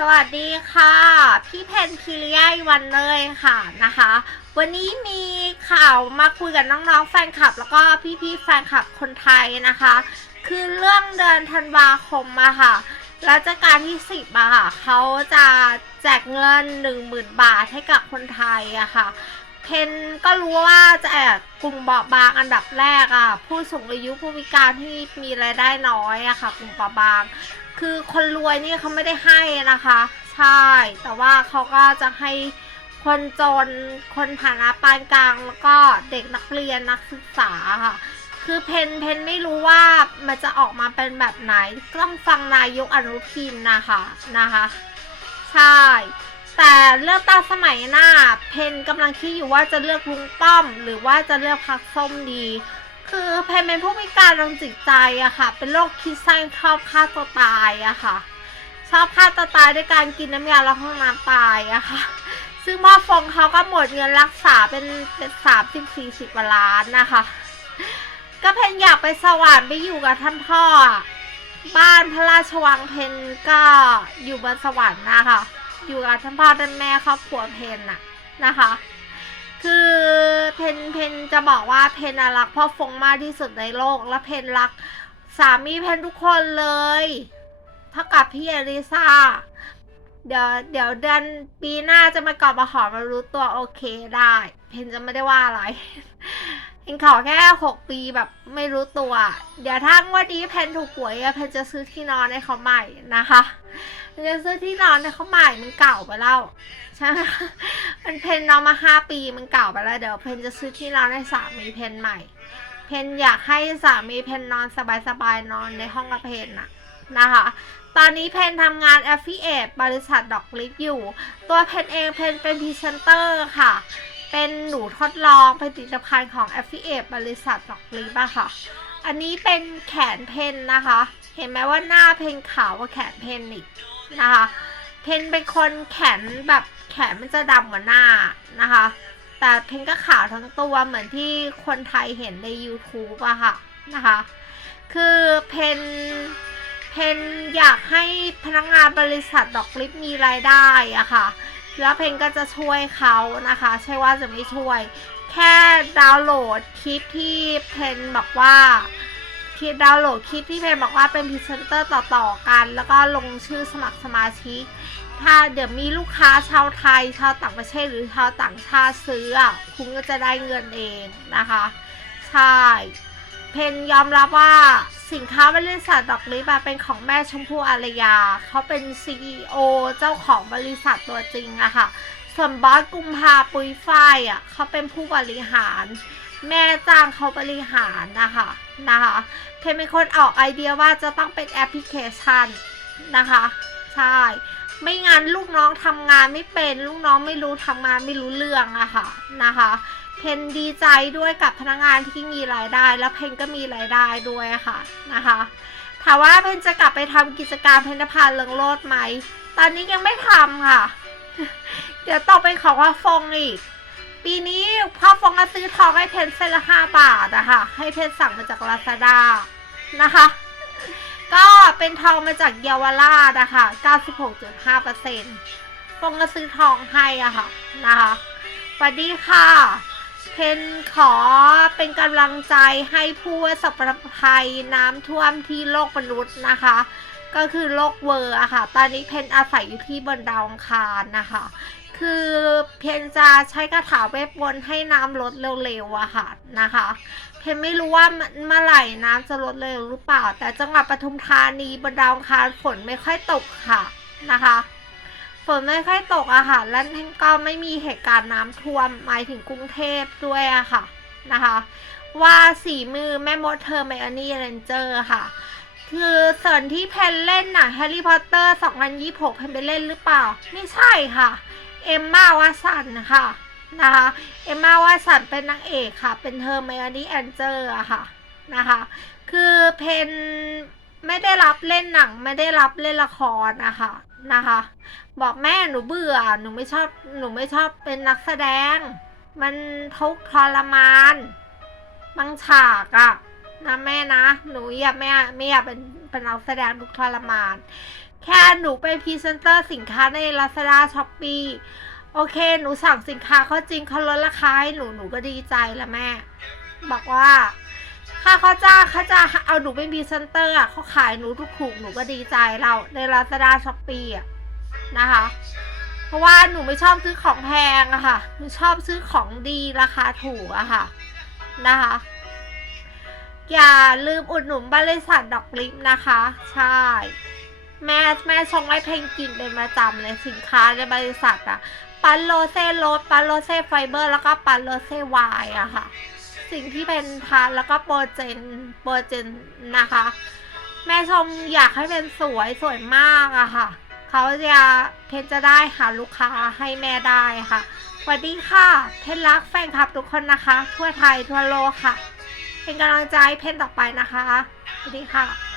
สวัสดีค่ะ พี่เพนพิริยาวันเลยค่ะนะคะ วันนี้มีข่าวมาคุยกับน้องๆแฟนคลับ แล้วก็พี่ๆแฟนคลับคนไทยนะคะ คือเรื่องเดือนธันวาคมอะค่ะรัชกาลที่สิบอะค่ะเขาจะแจกเงินหนึ่งหมื่นบาทให้กับคนไทยอะค่ะเพนก็รู้ว่าจะแอบกลุ่มเบาบางอันดับแรกอะผู้สูงอายุผู้พิการที่มีรายได้น้อยอะค่ะ กลุ่มเบาบาง คือคนรวยนี่เขาไม่ได้ให้นะคะ ใช่ แต่ว่าเขาก็จะให้คนจน คนฐานะปานกลาง แล้วก็เด็กนักเรียนนักศึกษาค่ะ คือเพนเพนไม่รู้ว่ามันจะออกมาเป็นแบบไหน ต้องฟังนายกอนุทินนะคะนะคะ ใช่ แต่เลือกตั้งสมัยหน้า เพนกำลังคิดอยู่ว่าจะเลือกลุงป้อม หรือว่าจะเลือกพรรคส้มดี คือเพนเป็นผู้พิการทางจิตใจอะค่ะ เป็นโรคคิดสั้นชอบฆ่าตัวตายอะค่ะ ชอบฆ่าตัวตายด้วยการกินน้ำยาล้วห้องน้ำตายอะค่ะ ซึ่งหมอฟงเขาก็หมดเงินรักษาเป็นเป็นสามสิบสี่สิบล้านนะคะ ก็เพนอยากไปสวรรค์ไปอยู่กับท่านพ่อ บ้านพระราชวังเพนก็อยู่บนสวรรค์นะคะ อยู่กับท่านพ่อท่านแม่ครอบครัวเพนน่ะนะคะ คือเพนเพนจะบอกว่าเพนรักพ่อฟงมากที่สุดในโลก และเพนรักสามีเพนทุกคนเลยเท่ากับพี่เอลิซาเดี๋ยวเดี๋ยวเดือนปีหน้าจะมากอบมาหอมมารู้ตัวโอเคได้ เพนจะไม่ได้ว่าอะไรเพนขอแค่หกปีแบบไม่รู้ตัว เดี๋ยวถ้างวันนี้เพนถูกหวยเพนจะซื้อที่นอนให้เขาใหม่นะคะ เพนจะซื้อที่นอนให้เขาใหม่มันเก่าไปแล้วใช่ไหมมันเพนนอนมาห้าปีมันเก่าไปแล้วเดี๋ยวเพนจะซื้อที่นอนให้สามีเพนใหม่ เพนอยากให้สามีเพนนอนสบายๆนอนในห้องกับเพนน่ะนะคะ ตอนนี้เพนทำงาน a f f i a t e บริษัทดอกลิฟอยู่ ตัวเพนเองเพนเป็นพรีเซนเตอร์ค่ะ เป็นหนูทดลองผลิตภัณฑ์ของ a f f i a t e บริษัทดอกลิฟอะค่ะ อันนี้เป็นแขนเพนนะคะ เห็นไหมว่าหน้าเพนขาวกว่าแขนเพนอีกนะคะ เพนเป็นคนแขนแบบแขนมันจะดำกว่าหน้านะคะ แต่เพนก็ขาวทั้งตัวเหมือนที่คนไทยเห็นใน YouTube อะค่ะนะคะ คือเพนเพนอยากให้พนักงานบริษัทดอกลิฟมีรายได้อะค่ะ แล้วเพนก็จะช่วยเขานะคะ ใช่ว่าจะไม่ช่วย แค่ดาวน์โหลดคลิปที่เพนบอกว่า ลิปดาวน์โหลดคลิปที่เพนบอกว่าเป็นพรีเซนเตอร์ต่อๆกัน แล้วก็ลงชื่อสมัครสมาชิก ถ้าเดี๋ยวมีลูกค้าชาวไทย ชาวต่างประเทศหรือชาวต่างชาติซื้ออะคุณก็จะได้เงินเองนะคะ ใช่ เพนยอมรับว่าสินค้าบริษัทดอกลิฟอะเป็นของแม่ชมพู่อารยา เขาเป็น CEO เจ้าของบริษัทตัวจริงอะค่ะ ส่วนบอสกุมภาปุยฝ้ายอะเขาเป็นผู้บริหาร แม่จ้างเขาบริหารนะคะนะคะเพนเป็นคนออกไอเดียว่าจะต้องเป็นแอปพลิเคชันนะคะ ใช่ ไม่งั้นลูกน้องทำงานไม่เป็น ลูกน้องไม่รู้ทำงานไม่รู้เรื่องอะค่ะนะคะเพนดีใจด้วยกับพนักงานที่มีรายได้ แล้วเพนก็มีรายได้ด้วยค่ะนะคะถามว่าเพนจะกลับไปทำกิจการเพนพาเลิงโลดไหม ตอนนี้ยังไม่ทำค่ะ เดี๋ยวต่อไปขอว่าฟงอีก ปีนี้พ่อฟงก็ซื้อทองให้เพนเส้นละห้าบาทอะคะ ให้เพนสั่งมาจากลาซาด้านะคะ ก็เป็นทองมาจากเยาวราชนะคะ96.5%ฟงก็ซื้อทองให้อะค่ะนะคะสวัสดีค่ะเพนขอเป็นกำลังใจให้ผู้ประสบภัยน้ำท่วมที่โลกมนุษย์นะคะ ก็คือโลกเวอร์อะค่ะ ตอนนี้เพนอาศัยอยู่ที่บนดาวอังคารนะคะ คือเพนจะใช้กระถาเวทมนต์ให้น้ำลดเร็วๆอะค่ะนะคะ เพนไม่รู้ว่าเมื่อไหร่น้ำจะลดเร็วหรือเปล่า แต่จังหวัดปทุมธานีบนดาวคารฝนไม่ค่อยตกค่ะนะคะฝนไม่ค่อยตกอะค่ะและก็ไม่มีเหตุการณ์น้ำท่วมหมายถึงกรุงเทพด้วยอะค่ะนะคะ ว่าสีมือแม่มดเธอไมอนี่เรนเจอร์ค่ะ คือส่วนที่เพนเล่นน่ะแฮร์รี่พอตเตอร์ 2026เพนไปเล่นหรือเปล่า ไม่ใช่ค่ะ เอมมาวาสันค่ะนะคะเอมมาวาสันเป็นนางเอกค่ะ เป็นเธอไมอนี่แอนเจอร์อะค่ะนะคะคือเพนไม่ได้รับเล่นหนังไม่ได้รับเล่นละครนะคะนะคะ บอกแม่หนูเบื่อหนูไม่ชอบหนูไม่ชอบเป็นนักแสดง มันทุกทรมานบางฉากอะนะแม่นะ หนูอยากไม่ไม่อยากเป็นเป็นนักแสดงทุกทรมาน แค่หนูเป็นพรีเซนเตอร์สินค้าใน Lazada s h o p e e โอเค หนูสั่งสินค้าเขาจริงเขาลดราคาให้หนูหนูก็ดีใจล้วแม่ บอกว่าถ้าเขาจ้างเขาจะเอาหนูเป็นพรีเซนเตอร์อะเขาขายหนูถูกหนูก็ดีใจเราใน Lazada s h o p e e อะนะคะ เพราะว่าหนูไม่ชอบซื้อของแพงอะค่ะ หนูชอบซื้อของดีราคาถูกอะค่ะนะคะอย่าลืมอุดหนุนบริษัทดอกลิฟนะคะ ใช่ แม่แม่ชงให้เพลงกินเป็นประจำเลยสินค้าในบริษัทอะปันโรเซ่โรสปันโรเซ่ไฟเบอร์ แล้วก็ปันโรเซ่วายอะค่ะ สิ่งที่เป็นทานแล้วก็โปรเจนโปรเจนนะคะ แม่ชมอยากให้เป็นสวยสวยมากอะค่ะเขาจะเพนจะได้หาลูกค้าให้แม่ได้ค่ะสวัสดีค่ะเพนรักแฟนคลับทุกคนนะคะ ทั่วไทยทั่วโลกค่ะ เป็นกำลังใจเพนต่อไปนะคะสวัสดีค่ะ